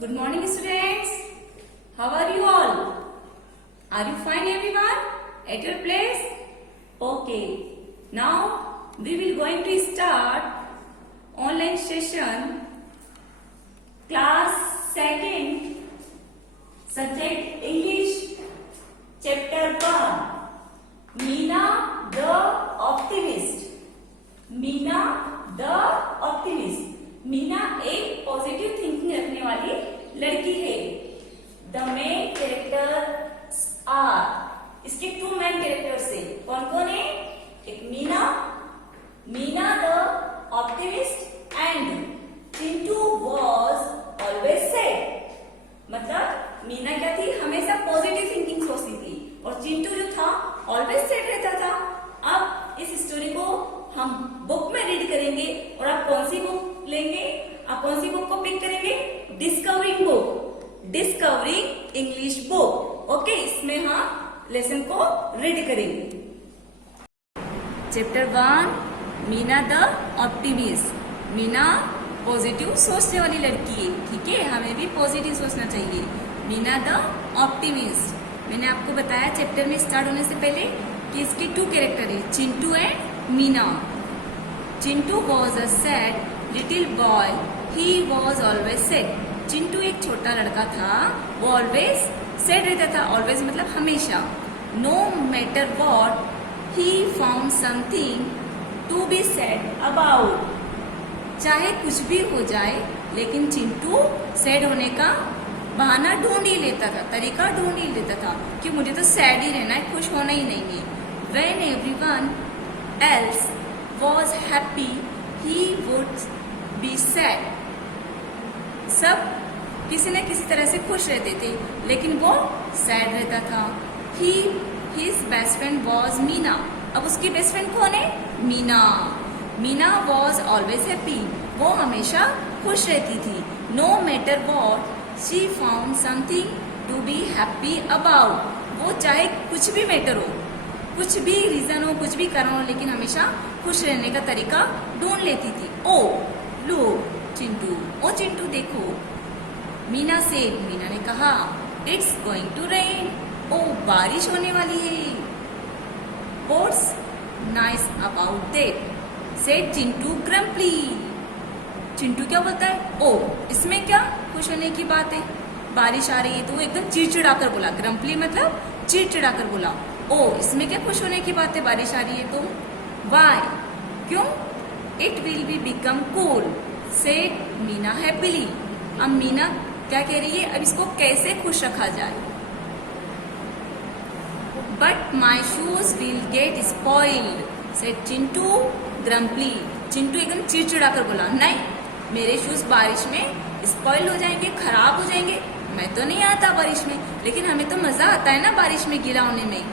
Good morning, students. How are you all? Are you fine, everyone? At your place? Okay. Now we will going to start online session. Class 2nd, subject English, chapter 1. Meena the optimist. Meena the optimist. Meena एक positive thinking रखने वाली लड़की है। The main characters are, इसके to main characters है। कौन कौन है? एक Meena the optimist and Chintu was always sad. मतलब मीना क्या थी? हमेशा पॉजिटिव थिंकिंग सोचती थी और चिंटू जो था ऑलवेज सैड रहता था। अब इस स्टोरी को हम बुक में रीड करेंगे और आप कौन सी बुक लेंगे? आप कौन सी बुक को पिक करेंगे? Discovering book, discovering English book. Okay, इसमें हम लेसन को रीड करेंगे। Chapter 1, Meena the optimist. Meena positive सोचने वाली लड़की है, ठीक है? हमें भी पॉजिटिव सोचना चाहिए। Meena the optimist. मैंने आपको बताया चैप्टर में स्टार्ट होने से पहले कि इसके टू कैरेक्टर है, Chintu and Meena. Chintu was a sad little boy, he was always sad. Chintu एक छोटा लड़का था, वो ऑलवेज सैड रहता था। ऑलवेज मतलब हमेशा। No matter what he found something to be sad about. चाहे कुछ भी हो जाए, लेकिन चिंटू सैड होने का बहाना ढूंढ ही लेता था, तरीका ढूंढ ही लेता था कि मुझे तो सैड ही रहना है, खुश होना ही नहीं है। When everyone else was happy, he would be sad. सब किसी न किसी तरह से खुश रहते थे, लेकिन वो सैड रहता था। His best friend was Meena. अब उसकी बेस्ट फ्रेंड कौन है? Meena. Meena was always happy, वो हमेशा खुश रहती थी। No matter what, she found something to be happy about. वो चाहे कुछ भी मैटर हो, कुछ भी रीजन हो, कुछ भी कारण हो, लेकिन हमेशा खुश रहने का तरीका ढूंढ लेती थी। ओ लो चिंटू, ओ चिंटू देखो, मीना से, मीना ने कहा, इट्स गोइंग टू रेन। ओ बारिश होने वाली है। What's nice about that, said Chintu grumpily. Chintu क्या बोलता है? ओ इसमें क्या खुश होने की बात है? बारिश आ रही है। तो वो एकदम चिड़चिड़ा कर बोला। ग्रम्पली मतलब चिड़चिड़ा कर बोला। ओ इसमें क्या खुश होने की बात है? बारिश आ रही है तो। वाई क्यों? It will be become cool, said Meena happily. अब मीना क्या कह रही है? अब इसको कैसे खुश रखा जाए? But my shoes will get spoiled, said Chintu grumpily. Chintu एकदम चिड़चिड़ा कर बोला, नहीं मेरे शूज बारिश में स्पॉइल हो जाएंगे, खराब हो जाएंगे। मैं तो नहीं आता बारिश में, लेकिन हमें तो मजा आता है ना बारिश में गीला होने में।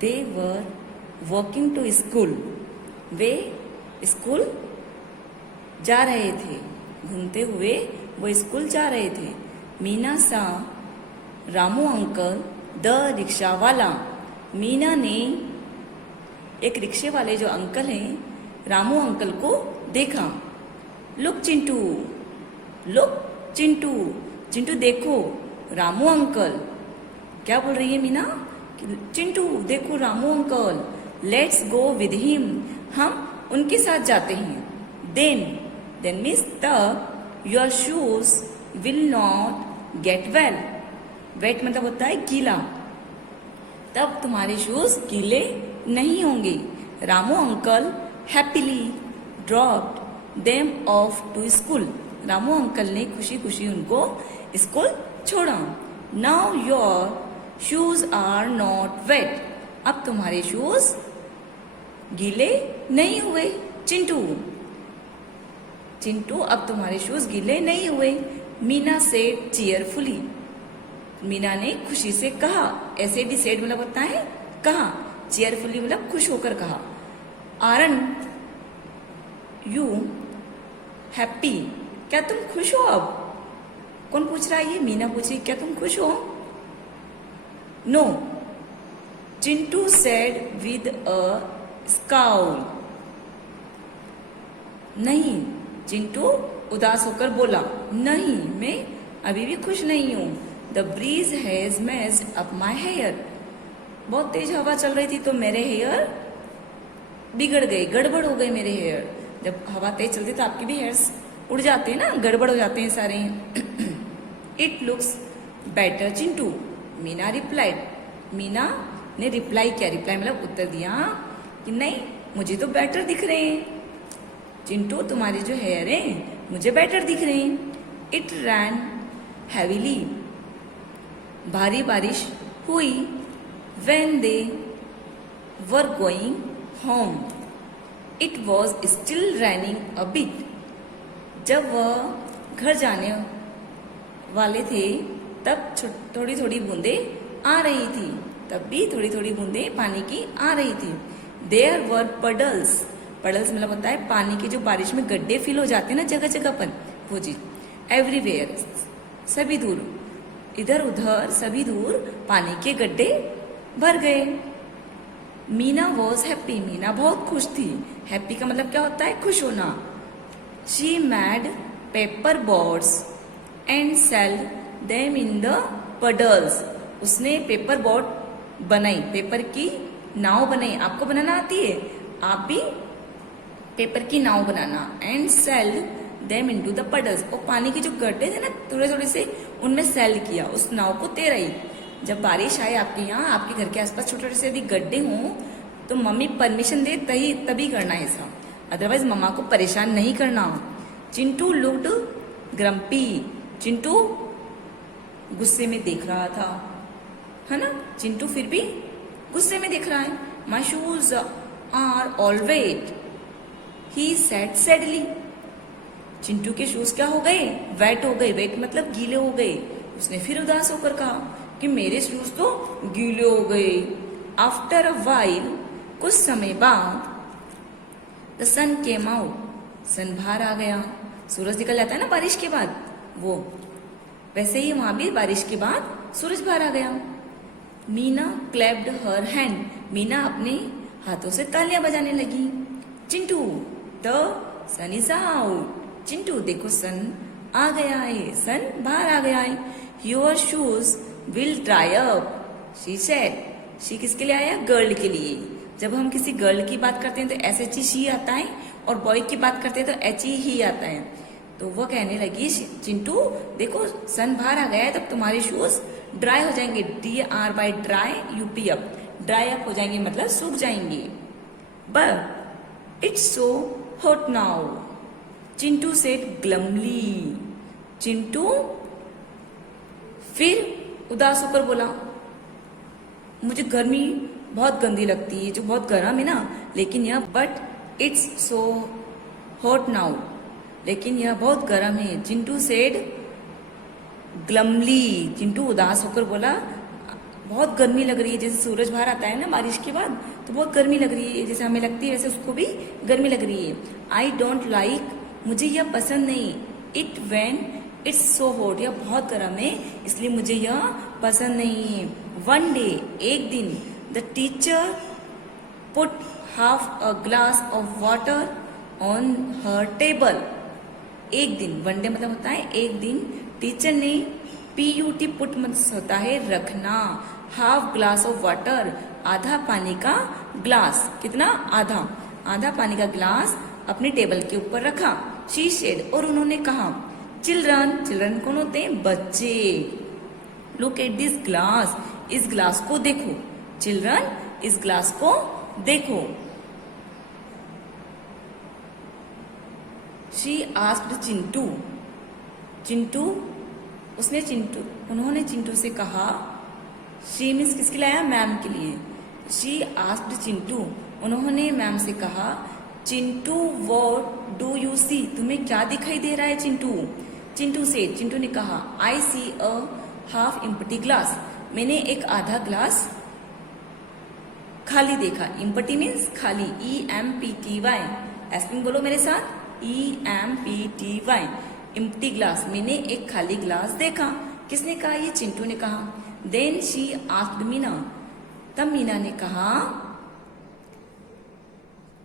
They were walking to school. Way school जा रहे थे, घूमते हुए वो स्कूल जा रहे थे। मीना सा रामू अंकल द रिक्शा वाला। मीना ने एक रिक्शे वाले जो अंकल हैं, रामू अंकल को देखा। लुक चिंटू, लुक चिंटू, चिंटू देखो रामू अंकल। क्या बोल रही है मीना? चिंटू देखो Ramu uncle, let's go with him, हम उनके साथ जाते हैं। देन मीन्स तब your shoes will not get wet. Wet मतलब होता है गीला, तब तुम्हारे शूज गीले नहीं होंगे। Ramu uncle happily dropped them off to school. Ramu uncle ने खुशी खुशी उनको स्कूल छोड़ा। Now your shoes are not wet. अब तुम्हारे शूज गीले नहीं हुए। चिंटू अब तुम्हारे शूज गीले नहीं हुए। Meena said cheerfully. मीना ने खुशी से कहा। ऐसे भी सेड मतलब होता है कहा, चीयरफुली मतलब खुश होकर कहा। आरंट यू हैप्पी, क्या तुम खुश हो? अब कौन पूछ रहा है? ये मीना पूछ रही, क्या तुम खुश हो? No, Chintu said with a scowl. नहीं, चिंटू उदास होकर बोला, नहीं, मैं अभी भी खुश नहीं हूँ। The breeze has messed up my hair. बहुत तेज हवा चल रही थी तो मेरे हेयर बिगड़ गए, गड़बड़ हो गए मेरे हेयर। जब हवा तेज चलती तो आपके भी हेयर्स उड़ जाते हैं ना, गड़बड़ हो जाते हैं सारे। It looks better Chintu, Meena replied. Meena ने रिप्लाई किया, रिप्लाई मतलब उत्तर दिया कि नहीं, मुझे तो बेटर दिख रहे हैं चिंटू, तुम्हारे जो हेयर है मुझे बेटर दिख रहे हैं। इट रैन हैवीली, भारी बारिश हुई। When they were going home it was still raining a bit. जब वह घर जाने वाले थे तब थोड़ी थोड़ी बूंदे आ रही थी, तब भी थोड़ी थोड़ी बूंदे पानी की आ रही थी। देयर वर पडल्स, पडल्स मतलब होता है पानी के जो बारिश में गड्ढे फिल हो जाते हैं ना जगह जगह पर, वो चीज। एवरीवेयर, सभी दूर, इधर उधर सभी दूर पानी के गड्ढे भर गए। मीना वॉज हैप्पी, मीना बहुत खुश थी। हैप्पी का मतलब क्या होता है, खुश होना। She mad paper boards and sail them in the puddles. उसने पेपर बोर्ड बनाई, पेपर की नाव बनाई। आपको बनाना आती है, आप भी पेपर की नाव बनाना। And sail them into the puddles, और पानी के जो गड्ढे थे ना थोड़े थोड़े से, उनमें सेल किया, उस नाव को तैराई। जब बारिश आए आपके यहाँ, आपके घर के आसपास छोटे छोटे से यदि गड्ढे हों तो मम्मी परमिशन दे तभी करना है ऐसा, अदरवाइज मम्मा को परेशान नहीं करना। चिंटू लुक्ड ग्रम्पी, चिंटू गुस्से में देख रहा था, है ना। चिंटू फिर भी गुस्से में देख रहा है। My shoes are all wet, he said sadly. Chintu के शूज क्या हो गए, वेट हो गए। वेट मतलब गीले हो गए। उसने फिर उदास होकर कहा कि मेरे शूज तो गीले हो गए। आफ्टर अ वाइल, कुछ समय बाद, द सन केम आउट, सन बाहर आ गया। सूरज निकल जाता है ना बारिश के बाद, वो वैसे ही वहां भी बारिश के बाद सूरज बाहर आ गया। Meena clapped her hand, Meena अपने हाथों से तालियां बजाने लगी। Chintu, the sun is out, Chintu देखो सन आ गया है, सन बाहर आ गया है। Your shoes will dry up, she said. She किसके लिए आया, गर्ल के लिए। जब हम किसी गर्ल की बात करते हैं तो एस एच शी आता है, और बॉय की बात करते हैं तो एच ही आता है। तो वो कहने लगी, चिंटू देखो सन बाहर आ गया है, तब तुम्हारे शूज ड्राई हो जाएंगे। DRY dry, UP up, dry up हो जाएंगे मतलब सूख जाएंगे। But it's so hot now, Chintu said glumly. Chintu फिर उदास होकर बोला, मुझे गर्मी बहुत गंदी लगती है, जो बहुत गर्म है ना, लेकिन यह but it's so hot now, लेकिन यह बहुत गर्म है। चिंटू सेड ग्लमली, चिंटू उदास होकर बोला, बहुत गर्मी लग रही है। जैसे सूरज बाहर आता है ना बारिश के बाद तो बहुत गर्मी लग रही है, जैसे हमें लगती है वैसे उसको भी गर्मी लग रही है। आई डोंट लाइक, मुझे यह पसंद नहीं। It when it's so hot, यह बहुत गर्म है इसलिए मुझे यह पसंद नहीं है। वन डे, एक दिन, the teacher put half a glass of water on her table. एक दिन, वन डे मतलब होता है एक दिन, टीचर ने PUT पुट मतलब होता है रखना, हाफ ग्लास ऑफ वाटर, आधा पानी का ग्लास, कितना, आधा, आधा पानी का ग्लास अपने टेबल के ऊपर रखा। शी सेड, और उन्होंने कहा, चिल्ड्रन, चिल्ड्रन कौन होते हैं, बच्चे। लुक एट दिस ग्लास, इस ग्लास को देखो। चिल्ड्रन, इस ग्लास को देखो। शी आस्क्ड चिंटू, चिंटू, उसने चिंटू, उन्होंने चिंटू से कहा, शी मीन्स किसके लिए आया, मैम के लिए। शी आस्क्ड चिंटू, उन्होंने मैम से कहा, Chintu what do you see, तुम्हें क्या दिखाई दे रहा है चिंटू। चिंटू से, चिंटू ने कहा, I see a half empty glass, मैंने एक आधा ग्लास खाली देखा। एम्प्टी मीन्स खाली, EMPTY, स्पेलिंग बोलो मेरे साथ, EMPTY, एम्प्टी ग्लास, मैंने एक खाली ग्लास देखा। किसने कहा, ये चिंटू ने कहा। देन शी आस्क्ड मीना, तब मीना ने कहा,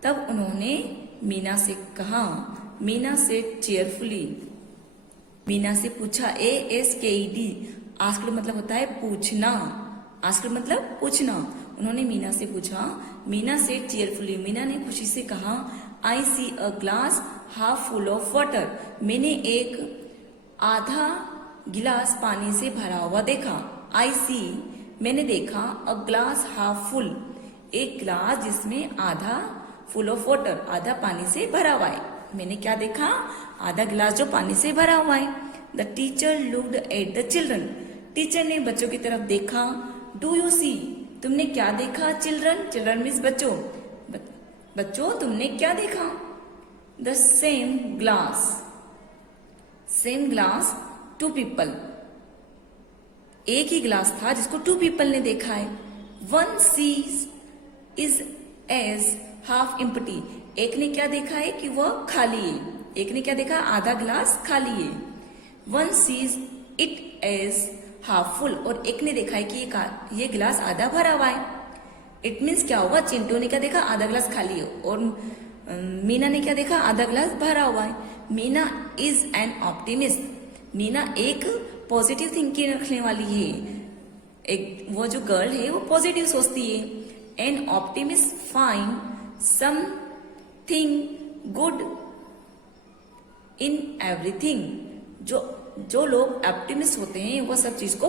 तब उन्होंने मीना से कहा, मीना सेड चेयरफुली। मीना से पूछा, ASKED, आस्क्ड मतलब होता है पूछना, आस्क्ड मतलब पूछना। उन्होंने मीना से पूछा। मीना सेड चीयरफुली, मीना ने खुशी से कहा, I see a glass half full of water, मैंने एक आधा गिलास पानी से भरा हुआ देखा। आई सी, मैंने देखा, अ ग्लास हाफ फुल, एक गिलास जिसमें आधा फुल ऑफ वाटर, आधा पानी से भरा हुआ है। मैंने क्या देखा? आधा गिलास जो पानी से भरा हुआ है। The teacher looked at the children, teacher ने बच्चों की तरफ देखा। डू यू सी, तुमने क्या देखा? चिल्ड्रन, चिल्ड्रन मीन्स बच्चों, बच्चों तुमने क्या देखा? The same glass, same glass two people, एक ही ग्लास था जिसको टू पीपल ने देखा है। One sees it as half empty, एक ने क्या देखा है कि वह खाली है, एक ने क्या देखा? आधा ग्लास खाली है। One sees it as half full, और एक ने देखा है कि ये गिलास आधा भरा हुआ है। इट मीन्स क्या हुआ? चिंटू ने क्या देखा? आधा गिलास खाली है, और मीना ने क्या देखा? आधा गिलास भरा हुआ है। Meena is N optimist, Meena एक पॉजिटिव थिंकिंग रखने वाली है। एक वो जो गर्ल है वो पॉजिटिव सोचती है। An optimist find something good in everything, जो लोग ऑप्टिमिस्ट होते हैं वो सब चीज को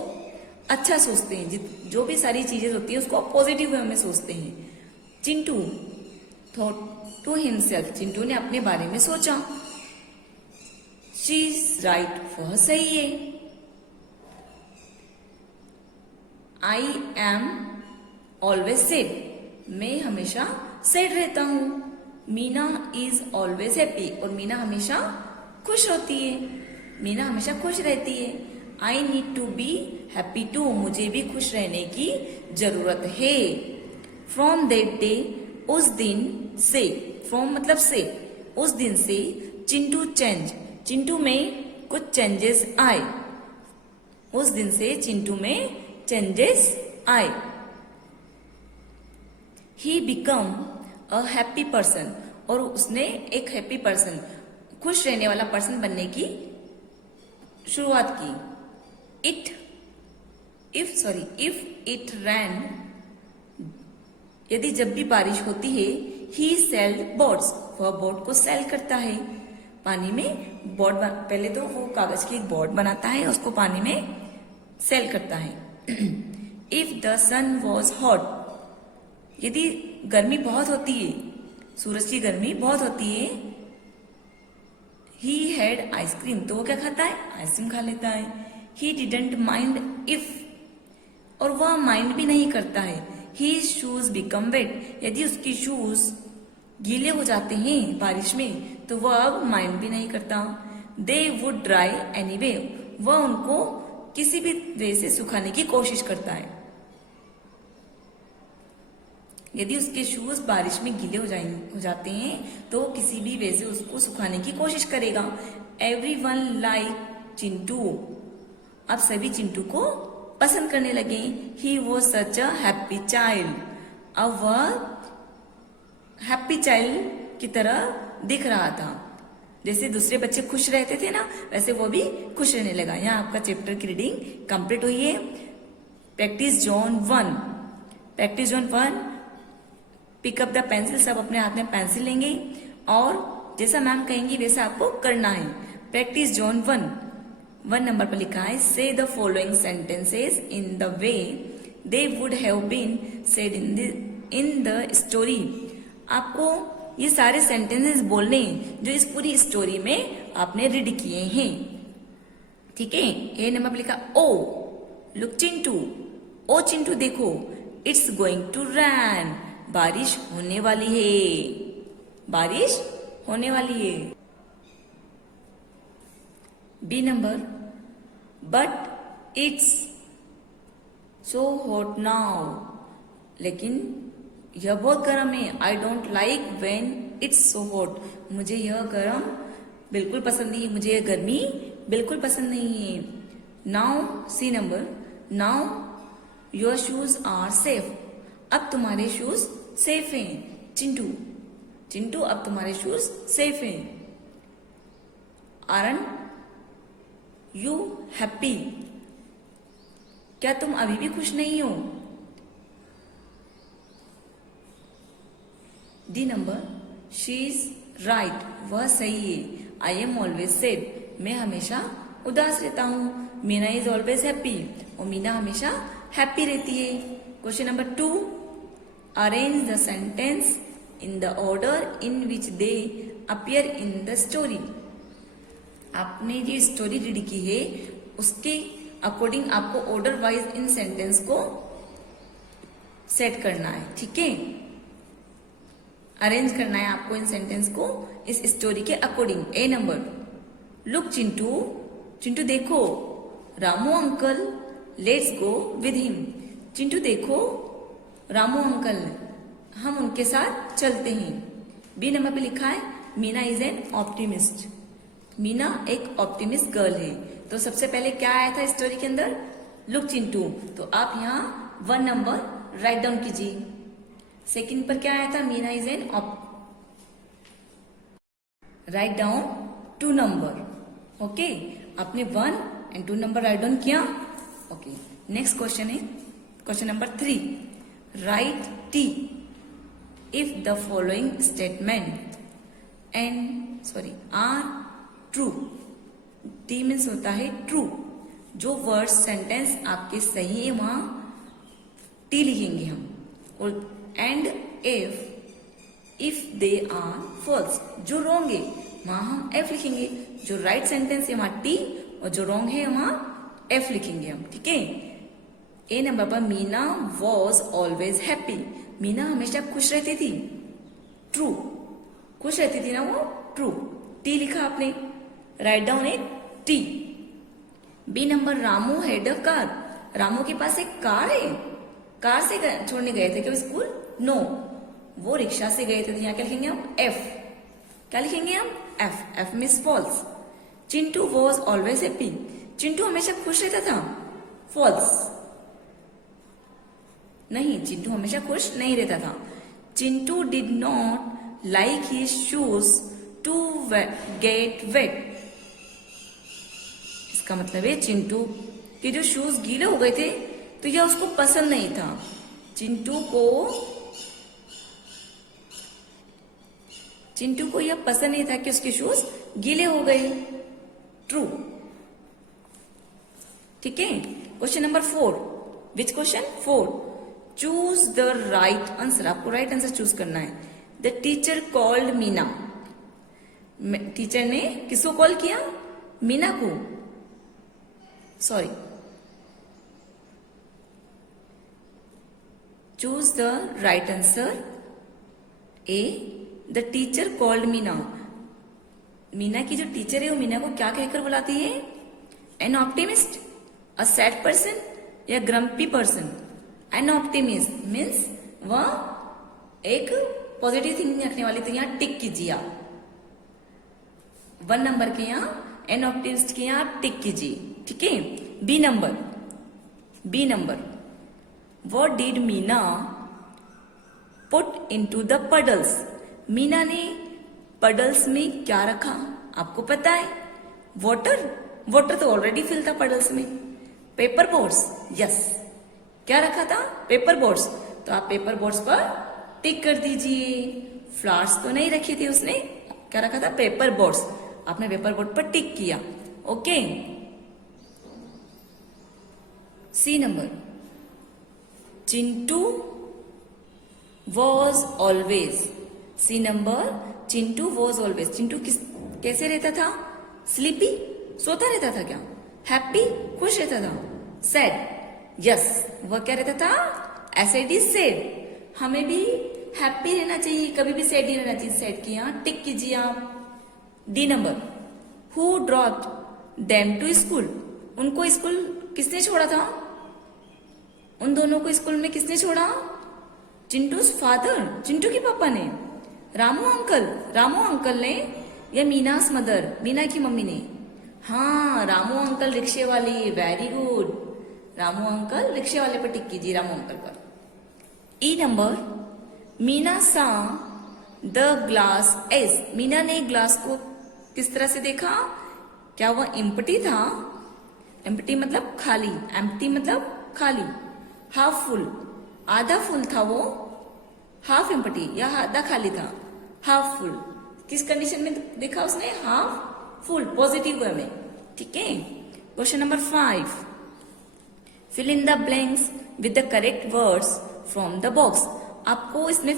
अच्छा सोचते हैं, जो भी सारी चीजें होती है उसको पॉजिटिव वे में सोचते हैं। Chintu thought to himself, Chintu ने अपने बारे में सोचा। शी इज राइट, वह सही है। आई एम ऑलवेज सैड, मैं हमेशा सैड रहता हूं। मीना इज ऑलवेज हैप्पी, और मीना हमेशा खुश होती है, मीना हमेशा खुश रहती है। I need to be happy too, मुझे भी खुश रहने की जरूरत है। फ्रॉम दैट डे, उस दिन से, फ्रॉम मतलब से, उस दिन से, चिंटू चेंज, चिंटू में कुछ चेंजेस आए। उस दिन से चिंटू में चेंजेस आए। He become a happy person, और उसने एक हैप्पी पर्सन, खुश रहने वाला पर्सन बनने की शुरुआत की। इफ इट रैन, यदि जब भी बारिश होती है, ही सेल्ड बोट्स, वह बोट को सेल करता है। पानी में बोट, पहले तो वो कागज की एक बोट बनाता है, उसको पानी में सेल करता है। If the sun was hot, यदि गर्मी बहुत होती है, सूरज की गर्मी बहुत होती है, ही हैड आइसक्रीम, तो वो क्या खाता है? आइसक्रीम खा लेता है। ही डिडंट माइंड इफ, और वह माइंड भी नहीं करता है। ही शूज बिकम वेट, यदि उसकी शूज गीले हो जाते हैं बारिश में तो वह अब माइंड भी नहीं करता। दे वुड ड्राई एनीवे, वह उनको किसी भी वे से सुखाने की कोशिश करता है। यदि उसके शूज बारिश में गीले हो जाते हैं तो किसी भी वे से उसको सुखाने की कोशिश करेगा। एवरीवन लाइक चिंटू, अब सभी चिंटू को पसंद करने लगे। He was such a happy child, अब वह हैप्पी चाइल्ड की तरह दिख रहा था। जैसे दूसरे बच्चे खुश रहते थे ना, वैसे वो भी खुश रहने लगा। यहाँ आपका चैप्टर की रीडिंग कंप्लीट हुई है। Practice zone 1, practice zone 1, pick up the pencil, सब अपने हाथ में पेंसिल लेंगे और जैसा मैम कहेंगी वैसा आपको करना है। प्रैक्टिस जोन 1 नंबर पर लिखा है, say the following sentences in the way they would have been said in the story. आपको ये सारे सेंटेंसेस बोलने जो इस पूरी स्टोरी में आपने रीड किए हैं, ठीक है। ए नंबर पर लिखा, ओ लुक चिंटू, ओ चिंटू देखो, इट्स गोइंग टू रैन, बारिश होने वाली है, बारिश होने वाली है। B number, but it's so hot now, लेकिन यह बहुत गर्म है। I don't like when it's so hot, मुझे यह गर्म बिल्कुल पसंद नहीं है, मुझे यह गर्मी बिल्कुल पसंद नहीं है। Now C number, now your shoes are safe, अब तुम्हारे शूज सेफ हैं। चिंटू, चिंटू अब तुम्हारे शूज सेफ हैं। Aren't you happy? क्या तुम अभी भी खुश नहीं हो? D number, she is right, वह सही है। आई एम ऑलवेज सैड, मैं हमेशा उदास रहता हूँ। मीना इज ऑलवेज हैप्पी, और मीना हमेशा हैप्पी रहती है। Question number 2, arrange the sentence in the order in which they appear in the story. आपने जो स्टोरी रीड की है उसके अकॉर्डिंग आपको ऑर्डर वाइज इन सेंटेंस को सेट करना है, ठीक है। अरेंज करना है आपको इन सेंटेंस को इस स्टोरी के अकॉर्डिंग। ए नंबर, लुक चिंटू, चिंटू देखो, Ramu uncle, let's go with him. Chintu देखो, रामू अंकल, हम उनके साथ चलते हैं। बी नंबर पे लिखा है, Meena is N optimist. Meena एक ऑप्टिमिस्ट गर्ल है। तो सबसे पहले क्या आया था स्टोरी के अंदर? लुक चिंटू। तो आप यहाँ 1 नंबर राइट डाउन कीजिए। सेकंड पर क्या आया था? Meena is an write down 2 number. Okay, आपने 1 and 2 नंबर राइट डाउन किया। ओके, नेक्स्ट क्वेश्चन है question number 3, write T if the following statement are true. T means होता है ट्रू। जो वर्ड सेंटेंस आपके सही है वहां टी लिखेंगे हम, और and if they are false, जो रॉन्ग है वहां हम एफ लिखेंगे। जो राइट सेंटेंस है वहां टी, और जो रॉन्ग है वहां एफ लिखेंगे हम, ठीक है। ए नंबर पर, Meena was always happy. Meena हमेशा खुश रहती थी। ट्रू, खुश रहती थी ना वो, ट्रू। टी लिखा आपने, write down a T. B number, Ramu had a car. Ramu के पास एक कार है। कार से छोड़ने गए थे क्या स्कूल? नो, वो रिक्शा से गए थे। तो यहाँ क्या लिखेंगे हम? एफ। क्या लिखेंगे हम? F. F means false. Chintu was always happy. Chintu हमेशा खुश रहता था। फॉल्स। नहीं, चिंटू हमेशा खुश नहीं रहता था। Chintu did not like his shoes to get wet. इसका मतलब है चिंटू के जो शूज गीले हो गए थे तो यह उसको पसंद नहीं था। चिंटू को यह पसंद नहीं था कि उसके शूज गीले हो गए। ट्रू, ठीक है। Question number 4, which question? 4, choose the right answer. आपको राइट आंसर चूज करना है। The teacher called Meena. Teacher ने किसको कॉल किया? मीना को। Sorry, choose the right answer. A, the teacher called Meena. Meena की जो टीचर है वो मीना को क्या कहकर बुलाती है? An optimist, a sad person, या grumpy person? An optimist means वह एक पॉजिटिव थिंकिंग रखने वाली। तो यहाँ टिक कीजिए आप। 1 नंबर के यहाँ एन ऑप्टिमिस्ट के यहाँ टिक कीजिए, ठीक है। B number, what did Meena put into the puddles. Meena ने पडल्स में क्या रखा? आपको पता है, वाटर तो ऑलरेडी फिल था पडल्स में। Paper boards, yes. क्या रखा था? Paper boards. तो आप पेपर बोर्ड्स पर टिक कर दीजिए। फ्लावर्स तो नहीं रखी थी उसने, क्या रखा था? Paper boards. आपने पेपर बोर्ड पर टिक किया, okay. C number, Chintu was always. C number, Chintu was always. Chintu कैसे रहता था? स्लीपी, सोता रहता था क्या? हैप्पी, खुश रहता था। सैड, यस, वह क्या रहता था? एसएड इज सैड। हमें भी हैप्पी रहना चाहिए, कभी भी सैड नहीं रहना चाहिए। सैड की यहाँ टिक कीजिए आप। D number, who dropped them to school. उनको स्कूल किसने छोड़ा था? उन दोनों को स्कूल में किसने छोड़ा? चिंटूज फादर, चिंटू के पापा ने। रामू अंकल ने, या मीनास मदर, मीना की मम्मी ने? हाँ, रामू अंकल रिक्शे वाले, वेरी गुड। रामू अंकल रिक्शे वाले पर टिक कीजिए, रामू अंकल पर। ई नंबर, मीना सा द ग्लास एज। मीना ने ग्लास को किस तरह से देखा? क्या वो एम्प्टी था? एम्प्टी मतलब खाली, एम्प्टी मतलब खाली। हाफ फुल, आधा फुल था वो, हाफ एम्प्टी या आधा खाली था, हाफ फुल। किस कंडीशन में देखा उसने? हाफ फुल, पॉजिटिव वे में। ठीक है। Question number 5, fill in the blanks with the correct words from the box. आपको इसमें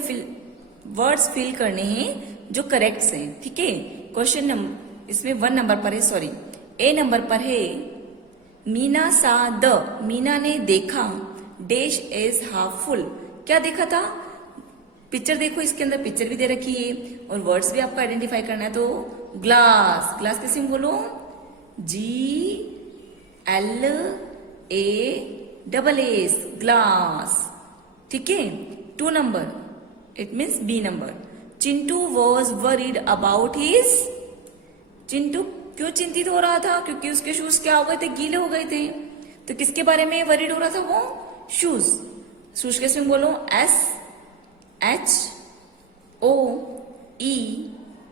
वर्ड्स फिल करने हैं जो करेक्ट हैं। ठीक है। क्वेश्चन नंबर इसमें 1 नंबर पर है, सॉरी ए नंबर पर है, मीना सा द, मीना ने देखा डैश इज हाफ फुल। क्या देखा था? पिक्चर देखो, इसके अंदर पिक्चर भी दे रखी है और वर्ड्स भी आपको आइडेंटिफाई करना है। तो ग्लास, ग्लास कैसे बोलो? GLASS, glass. ठीक है। 2 number, it means B number, Chintu was worried about his, Chintu क्यों चिंतित हो रहा था? क्योंकि उसके शूज क्या हो गए थे? गीले हो गए थे। तो किसके बारे में वरीड हो रहा था वो? शूज। शूज कैसे बोलो?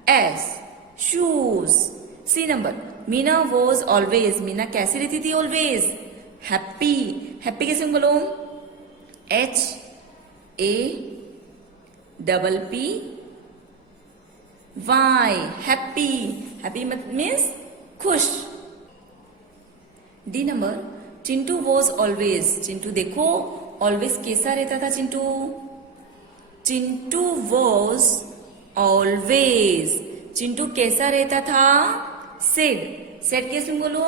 SHOES, shoes. C number, Meena was always, Meena कैसी रहती थी? Always happy. हैप्पी कैसे बोलो? HAPPY, happy. हैप्पी मीन्स खुश। D number, Chintu was always, Chintu देखो ऑलवेज कैसा रहता था? चिंटू वॉज ऑलवेज, चिंटू कैसा रहता था? सैड। सैड कैसे बोलो?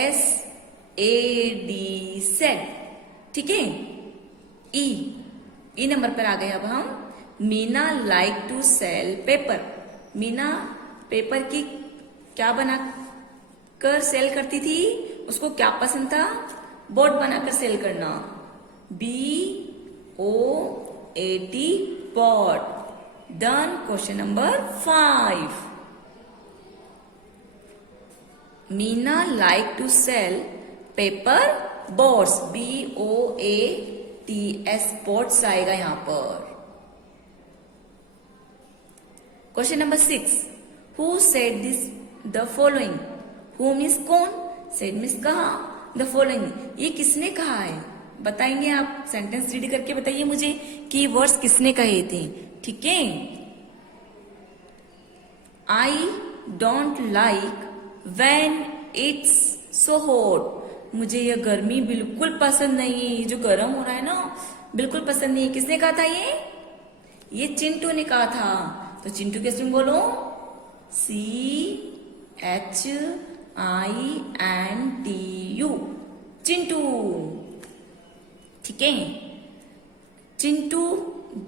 SAD, sad. ठीक है। ई नंबर पर आ गए अब हम। Meena like to cell paper, Meena paper की क्या बना कर सेल करती थी? उसको क्या पसंद था? बोर्ड बनाकर सेल करना, BOAT, board. Done. Question number 5, Meena like to cell paper boards, BOATS, boards आएगा यहां पर। Question number 6, who said this the following, who means कौन, सेड मीन्स कहा, द फॉलोइंग ये किसने कहा है? बताएंगे आप, सेंटेंस रीड करके बताइए मुझे कि वर्ड्स किसने कहे थे। ठीक है। I don't like when it's so hot, मुझे यह गर्मी बिल्कुल पसंद नहीं है, ये जो गर्म हो रहा है ना बिल्कुल पसंद नहीं है। किसने कहा था ये चिंटू ने कहा था। तो चिंटू कैसे बोलो? CHINTU, चिंटू। ठीक है। Chintu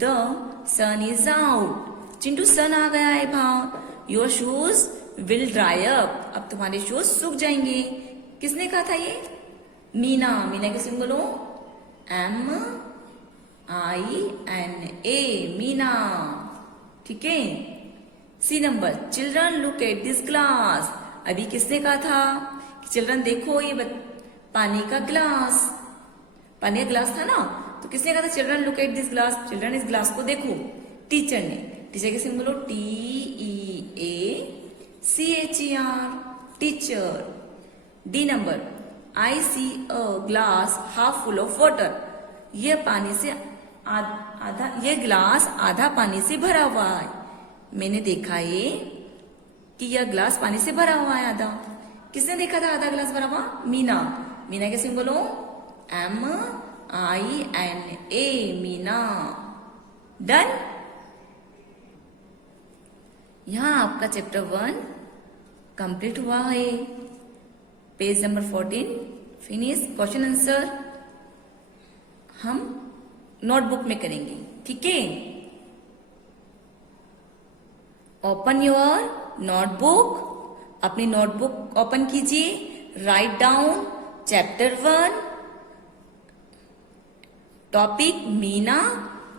the sun is out, Chintu sun आ गया है बाहर। Your shoes will dry up, अब तुम्हारे शूज सूख जाएंगे। किसने कहा था ये? मीना। मीना कैसे बोलो? MINA, मीना। ठीक है। C number, children look at this glass, अभी किसने कहा था कि चिल्ड्रन देखो ये पानी का ग्लास, पानी का ग्लास था ना, तो किसने कहा था children look at this glass, children इस ग्लास को देखो? टीचर ने। टीचर कैसे बोलो? TEACHER, teacher. D number, I see a glass half full of water, ये पानी से आधा, ये ग्लास आधा पानी से भरा हुआ है। मैंने देखा ये कि यह ग्लास पानी से भरा हुआ है आधा। किसने देखा था आधा ग्लास भरा हुआ? मीना। मीना कैसे बोलो? MINA, मीना। डन। यहां आपका चैप्टर 1 कंप्लीट हुआ है। Page number 14 finish. Question answer हम नोटबुक में करेंगे। ठीक है। ओपन योर नोटबुक, अपनी नोटबुक ओपन कीजिए। Write down chapter 1, topic Meena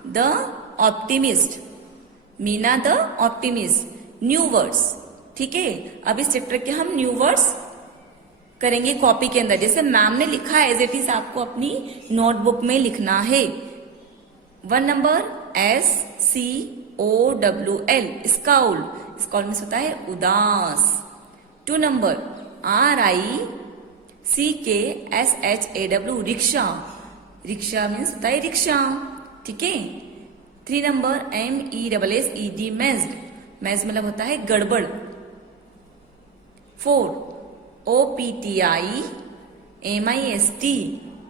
the optimist, Meena the optimist, new words. ठीक है। अब इस चैप्टर के हम न्यू वर्ड्स करेंगे कॉपी के अंदर, जैसे मैम ने लिखा है एज इट इज आपको अपनी नोटबुक में लिखना है। 1 number SCOWL, scowl. Scowl means होता है उदास। 2 number RICKSHAW rickshaw, rickshaw means होता है रिक्शा, ठीक है। 3 number MESSED मेज्ड, मेज मतलब होता है गड़बड़। 4 OPTIMIST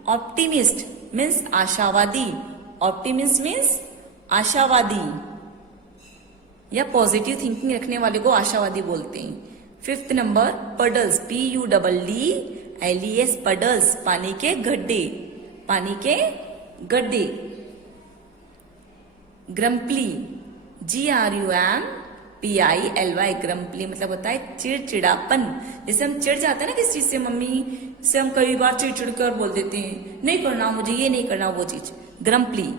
ऑप्टिमिस्ट मीन्स आशावादी, ऑप्टिमिस्ट मीन्स आशावादी या पॉजिटिव थिंकिंग रखने वाले को आशावादी बोलते हैं। 5th number puddles, PUDDLES puddles, पानी के गड्ढे, पानी के गड्ढे। ग्रम्पली, GRUMPILY, ग्रम्पली मतलब होता है चिड़चिड़ापन। जैसे हम चिढ़ जाते हैं ना किस चीज से, मम्मी से हम कई बार चिड़चिड़ कर बोल देते हैं, नहीं करना मुझे, ये नहीं करना वो चीज, ग्रम्पली।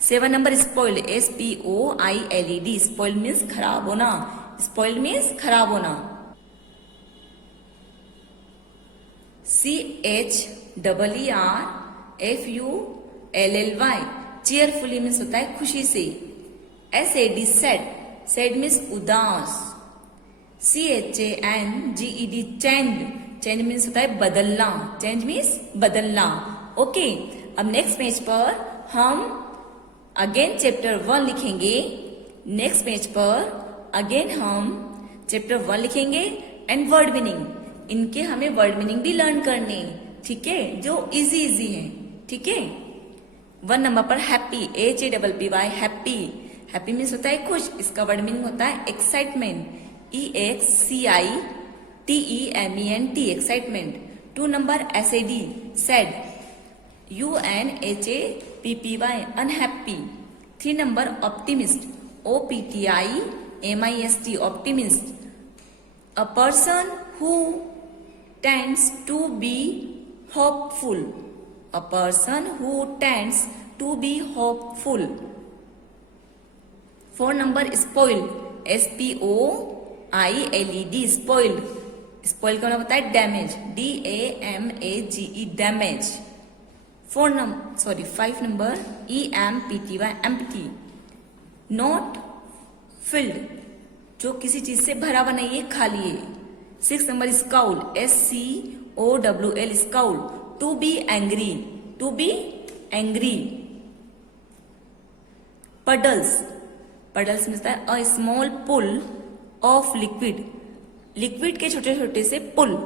7 number spoiled, SPOILED, spoiled means खराब होना, स्पॉइल्ड मीन्स खराब होना। CHEERFULLY, चीयरफुली मीन्स होता है खुशी से। SAD सैड, सैड मीन्स उदास। CHANGED चेंज, चेंज मीन्स होता है बदलना, चेंज मीन्स बदलना। ओके, अब नेक्स्ट पेज पर हम अगेन चैप्टर 1 लिखेंगे। नेक्स्ट पेज पर अगेन हम चैप्टर 1 लिखेंगे एंड वर्ड मीनिंग। इनके हमें वर्ड मीनिंग भी लर्न करने, ठीक है, जो इजी इजी है, ठीक है। 1 नंबर पर happy, HAPPY happy, happy means होता है खुश, इसका वर्ड मीनिंग होता है excitement, EXCITEMENT excitement. 2 number SAD sad, UNHAPPY unhappy. 3 number optimist, OPTIMIST optimist, a person who tends to be hopeful, a person who tends to be hopeful। 4 number spoiled, SPOILED spoiled, spoiled का मतलब होता है damage, DAMAGE damage. 5 number EMPTY empty, not filled, जो किसी चीज से भरा हुआ नहीं है, खाली है। 6 number scowl, SCOWL scowl, to be angry, to be angry. Puddles, puddles मिलता है a small pool of liquid, liquid के छोटे छोटे से पुल,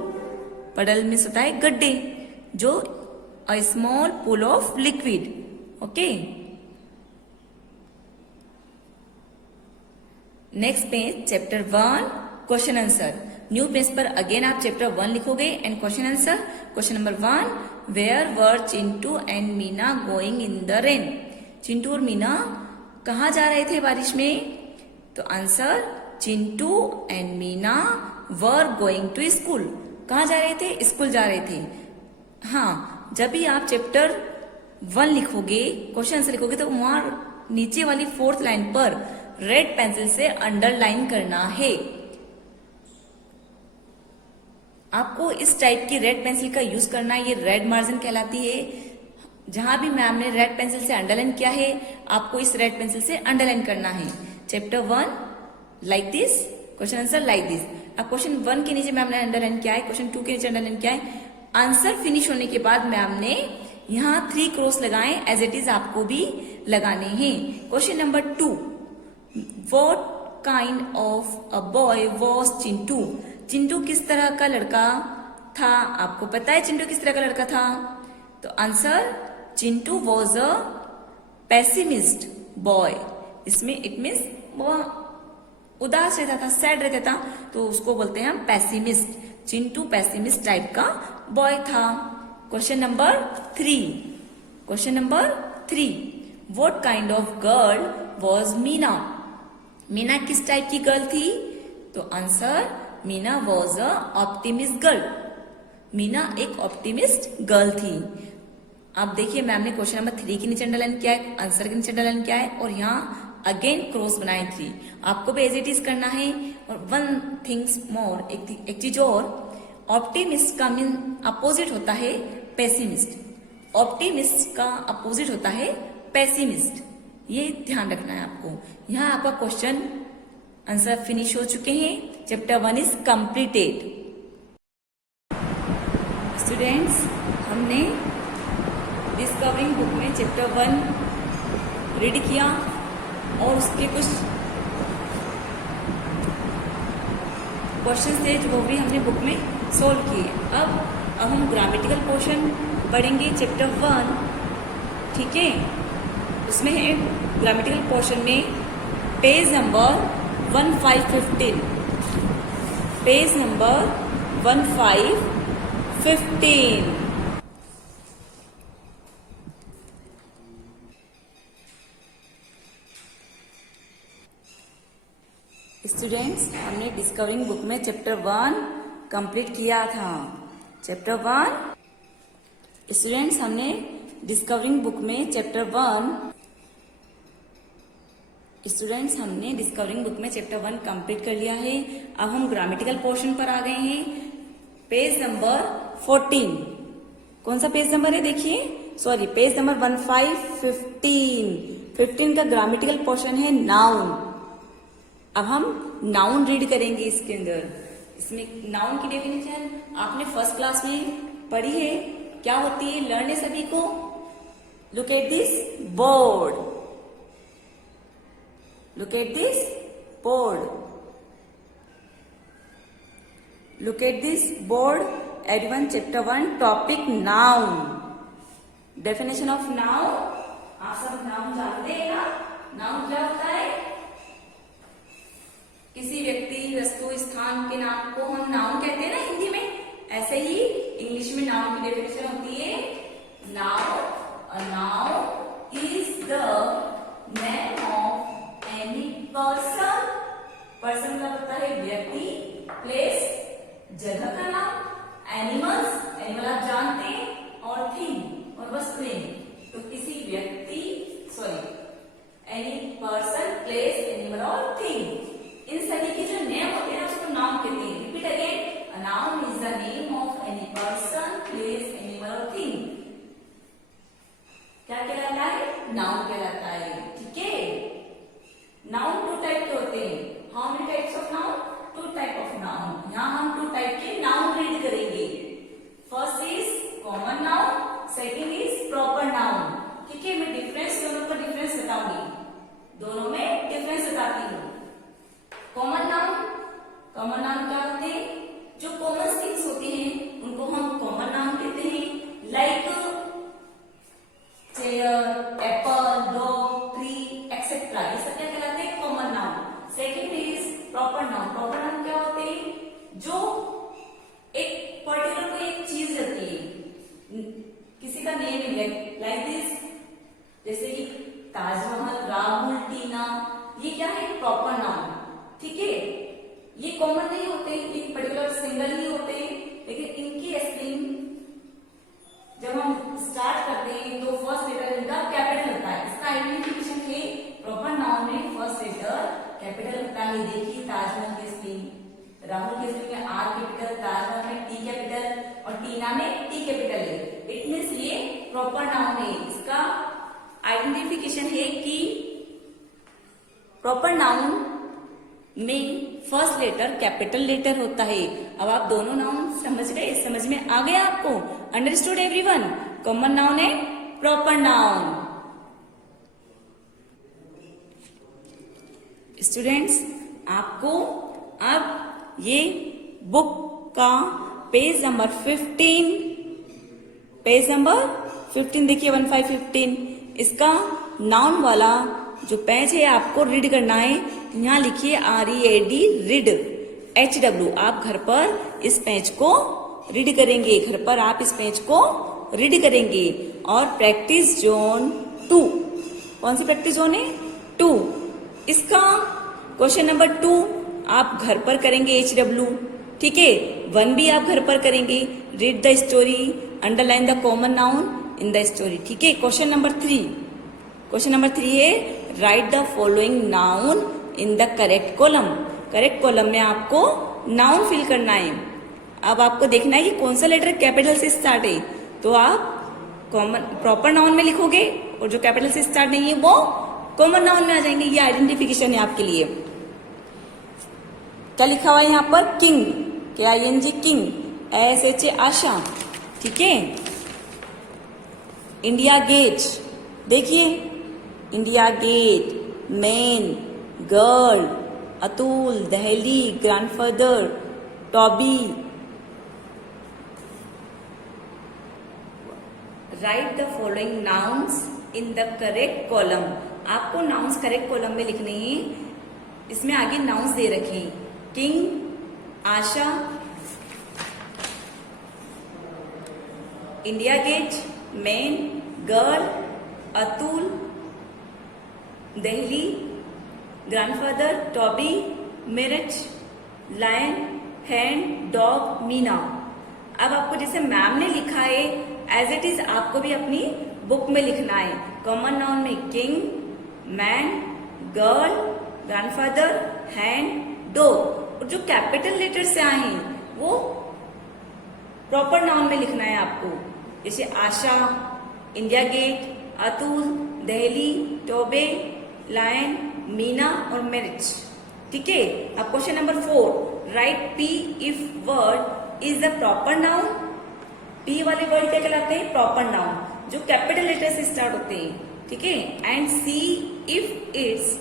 पडल मीन्स होता है गड्ढे, जो a small pool of liquid. Okay, next page chapter 1 question answer. New page पर अगेन आप चैप्टर 1 लिखोगे and question answer. Question number 1, where were Chintu and Meena going in the rain, Chintu और मीना कहाँ जा रहे थे बारिश में? तो answer, Chintu and Meena were going to school, कहाँ जा रहे थे? स्कूल जा रहे थे। हाँ, जब भी आप चैप्टर 1 लिखोगे, क्वेश्चन आंसर लिखोगे, तो वहां नीचे वाली 4th लाइन पर रेड पेंसिल से अंडरलाइन करना है। आपको इस टाइप की रेड पेंसिल का यूज करना है, ये रेड मार्जिन कहलाती है। जहां भी मैम ने रेड पेंसिल से अंडरलाइन किया है, आपको इस रेड पेंसिल से अंडरलाइन करना है। Chapter 1 like this, question answer like this. अब क्वेश्चन 1 के नीचे मैम ने अंडरलाइन किया है, क्वेश्चन 2 के नीचे अंडरलाइन किया है। आंसर फिनिश होने के बाद मैम ने यहाँ 3 क्रॉस लगाए, एज इट इज आपको भी लगाने हैं। Question number 2, what kind of a boy was Chintu, Chintu किस तरह का लड़का था? आपको पता है चिंटू किस तरह का लड़का था? तो answer, Chintu was a pessimist boy. इसमें इट मीन्स वो उदास रहता था, सैड रहता था, तो उसको बोलते हैं हम पेसिमिस्ट। चिंटू पेसिमिस्ट टाइप का बॉय था। Question number 3, question number 3, what kind of girl was Meena, Meena किस टाइप की गर्ल थी? तो answer, Meena was a optimist girl, Meena एक ऑप्टिमिस्ट गर्ल थी। अब देखिए मैम ने क्वेश्चन नंबर 3 के नीचे अंडरलाइन किया है, आंसर के नीचे अंडरलाइन किया है, और यहाँ अगेन क्रॉस बनाए 3। आपको भी एज इट इज करना है। और वन थिंग्स मोर, एक चीज और, ऑप्टिमिस्ट का मीन अपोजिट होता है पेसिमिस्ट, ऑप्टिमिस्ट का अपोजिट होता है पेसिमिस्ट, ये ध्यान रखना है आपको। यहाँ आपका क्वेश्चन आंसर फिनिश हो चुके हैं। Chapter 1 is completed. स्टूडेंट्स, हमने डिस्कवरिंग बुक में चैप्टर 1 रीड किया और उसके कुछ क्वेश्चंस थे जो वो भी हमने बुक में सोल्व किए। अब हम ग्रामेटिकल पोर्शन पढ़ेंगे चैप्टर 1, ठीक है। उसमें है ग्रामेटिकल पोर्शन में page number 1515, page number 1515। Students, हमने डिस्कवरिंग बुक में चैप्टर 1 कंप्लीट किया था। चैप्टर 1 स्टूडेंट्स, हमने डिस्कवरिंग बुक में चैप्टर 1 कंप्लीट कर लिया है। अब हम ग्रामेटिकल पोर्शन पर आ गए हैं, पेज नंबर 14। कौन सा पेज नंबर है देखिए, सॉरी, पेज नंबर 1515 का ग्रामेटिकल पोर्शन है नाउन। अब हम नाउन रीड करेंगे इसके अंदर। इसमें नाउन की डेफिनेशन आपने फर्स्ट क्लास में पढ़ी है, क्या होती है, लर्न है सभी को। Look at this board, look at this board, look at this board. Everyone, chapter 1 topic noun. Definition of noun, आप सब नाउन जानते हैं ना। नाउन क्या होता है, किसी व्यक्ति, वस्तु, स्थान के नाम को हम नाउन कहते हैं ना हिंदी में। ऐसे ही इंग्लिश में नाउन की डेफिनेशन होती है noun. A noun is the name of any person. Person का होता है व्यक्ति, प्लेस जगह का नाम, एनिमल्स, एनिमल आप जानते हैं, और थिंग और वस्तुएं। तो किसी व्यक्ति, sorry, any person, place, animal और थिंग, इन सभी के जो नेम होते हैं उसको नाउन कहते हैं। Repeat again, a noun is the name of any person, place, animal और थिंग। क्या कहलाता है, नाउन कहलाता है, ठीक है। नाउन 2 टाइप के होते हैं। How many types of noun, 2 type of noun. यहाँ हम 2 टाइप के नाउन रीड करेंगे। First is common noun, second is proper noun, ठीक है। मैं डिफरेंस, दोनों का डिफरेंस बताऊंगी, दोनों में डिफरेंस बताती हूँ। कॉमन नाउन, कॉमन नाउन क्या होते हैं, जो कॉमन थिंग्स होती हैं उनको हम कॉमन नाउन कहते हैं। Like chair, Apple, dog, tree, etcetera, ये सब क्या कहलाते हैं, common noun. Second is proper noun. Proper noun क्या होते हैं, जो एक पर्टिकुलर कोई एक चीज रहती है, किसी का नेम है, लाइक दिस, जैसे कि ताजमहल, राहुल, टीना, ये क्या है, प्रॉपर नाउन, ठीक है। ये कॉमन नहीं होते, ये पर्टिकुलर सिंगल ही होते हैं, लेकिन इनकी स्पेलिंग जब हम स्टार्ट करते हैं तो फर्स्ट लेटर इनका कैपिटल होता है। इसका आइडेंटिफिकेशन है, प्रॉपर नाउन में फर्स्ट लेटर कैपिटल होता है। देखिए, ताजमहल की स्पेलिंग, राहुल की स्पेलिंग में आर कैपिटल, ताजमहल में टी कैपिटल और टीना में टी कैपिटल है। इट मींस ये प्रॉपर नाउन है। इसका आइडेंटिफिकेशन है कि प्रॉपर नाउन में फर्स्ट लेटर कैपिटल लेटर होता है। अब आप दोनों नाउन समझ गए, समझ में आ गया आपको, अंडरस्टूड एवरीवन। कॉमन नाउन है, प्रॉपर नाउन। स्टूडेंट्स, आपको अब ये बुक का पेज नंबर 15, पेज नंबर 15 देखिए, 1515, इसका नाउन वाला जो पेज है आपको रीड करना है। यहाँ लिखिए READ, रीड, HW। आप घर पर इस पेज को रीड करेंगे, घर पर आप इस पेज को रीड करेंगे। और प्रैक्टिस जोन 2, कौन सी प्रैक्टिस जोन है, 2। इसका क्वेश्चन नंबर 2 आप घर पर करेंगे, HW, ठीक है। 1 भी आप घर पर करेंगे, read the story, underline the common noun in the story, ठीक है। क्वेश्चन नंबर 3 है right the following noun in the correct column. Correct column में आपको नाउन फिल करना है। अब आपको देखना है कि कौन सा लेटर कैपिटल से स्टार्ट है, तो आप कॉमन प्रॉपर नाउन में लिखोगे, और जो कैपिटल से स्टार्ट नहीं है वो कॉमन नाउन में आ जाएंगे। ये आइडेंटिफिकेशन है आपके लिए। क्या लिखा हुआ है यहाँ पर, king, KING, king, SHA, Asha, ठीक है। इंडिया गेट, देखिए India gate, man, girl, Atul, Delhi, grandfather, Toby. Write the following nouns in the correct column. आपको नाउन्स करेक्ट कॉलम में लिखने हैं। इसमें आगे नाउन्स दे रखे हैं, king, Asha, India gate, man, girl, Atul, Delhi, grandfather, Toby, merit, lion, hand, dog, Meena. अब आपको जैसे मैम ने लिखा है एज इट इज आपको भी अपनी बुक में लिखना है। कॉमन नाउन में king, man, girl, grandfather, hand, dog. और जो कैपिटल लेटर से आए हैं वो प्रॉपर नाउन में लिखना है आपको, जैसे आशा, India gate, Atul, Delhi, टोबे, lion, Meena और मेरिट। ठीक है। अब question number 4, write P if word is the proper noun. P वाले वर्ड क्या कहलाते हैं? प्रॉपर नाउन, जो कैपिटल लेटर से स्टार्ट होते हैं। ठीक है। And C if it's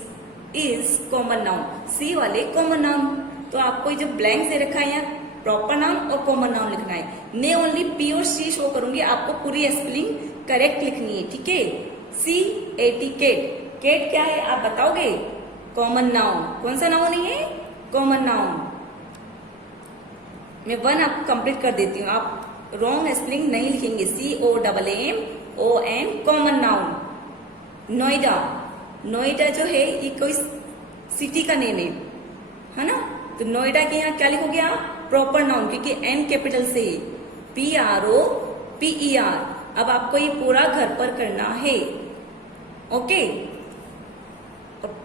is common noun. C वाले कॉमन नाउन। तो आपको जो ब्लैंक दे रखा है यहाँ प्रॉपर नाउन और कॉमन नाउन लिखना है। ने ओनली पी और सी शो करूंगी, आपको पूरी स्पेलिंग करेक्ट लिखनी है। ठीक है। सी एटी केट। केट क्या है आप बताओगे? Common noun. कौन सा नाउन है? Common noun. मैं 1 आपको कंप्लीट कर देती हूँ, आप रॉन्ग स्पेलिंग नहीं लिखेंगे। COMMON common noun. Noida. Noida जो है ये कोई सिटी का नेम है ना। तो नोएडा के यहाँ क्या लिखोगे आप? प्रॉपर नाउन, क्योंकि N कैपिटल से PROPER। अब आपको ये पूरा घर पर करना है। ओके।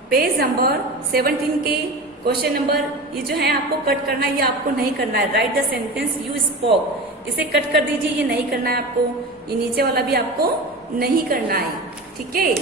पेज नंबर 17 के क्वेश्चन नंबर ये जो है आपको कट करना है, ये आपको नहीं करना है। Right the sentence you spoke, इसे कट कर दीजिए, ये नहीं करना है आपको। ये नीचे वाला भी आपको नहीं करना है। ठीक है।